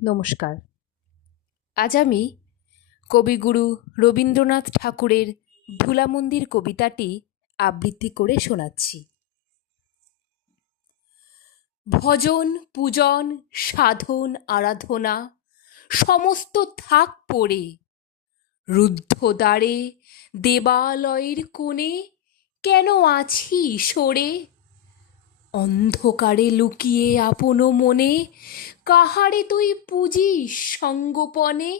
নমস্কার। আজ আমি কবিগুরু রবীন্দ্রনাথ ঠাকুরের ধুলামন্দির কবিতাটি আবৃত্তি করে শোনাচ্ছি। ভজন পূজন সাধন আরাধনা সমস্ত থাক পড়ে, রুদ্ধ দ্বারে দেবালয়ের কোণে কেন আছি সরে? অন্ধকারে লুকিয়ে আপন মনে কাহারে তুই পুজিস সঙ্গোপনে?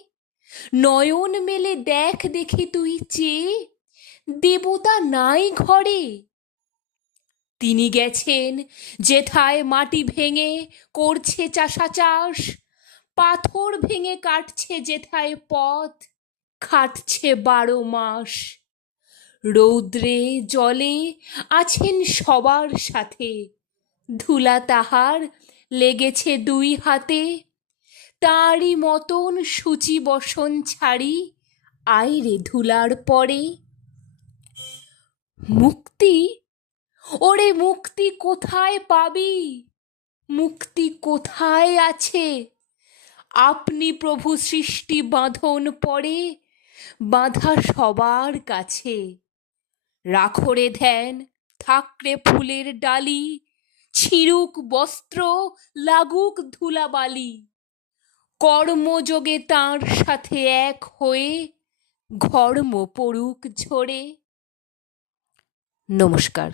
নয়ন মেলে দেখ দেখি তুই চেয়ে, দেবতা নাই ঘরে। তিনি গেছেন যেথায় মাটি ভেঙে করছে চাষা চাষ, পাথর ভেঙে কাটছে যেথায় পথ, খাটছে 12 মাস। রৌদ্রে জলে আছেন সবার সাথে, ধুলা তাহার লেগেছে 2 হাতে। তাঁরই মতন সূচি বসন ছাড়ি আয় রে ধুলার পরে। মুক্তি, ওরে মুক্তি কোথায় পাবি? মুক্তি কোথায় আছে? আপনি প্রভু সৃষ্টি বাঁধন পড়ে, বাঁধা সবার কাছে। রাখরে ধ্যান, থাকরে ফুলের ডালি, ছিঁড়ুক বস্ত্র, লাগুক ধুলাবালি। কর্মযোগে তাঁর সাথে এক হয়ে ঘর্ম পড়ুক ঝরে। নমস্কার।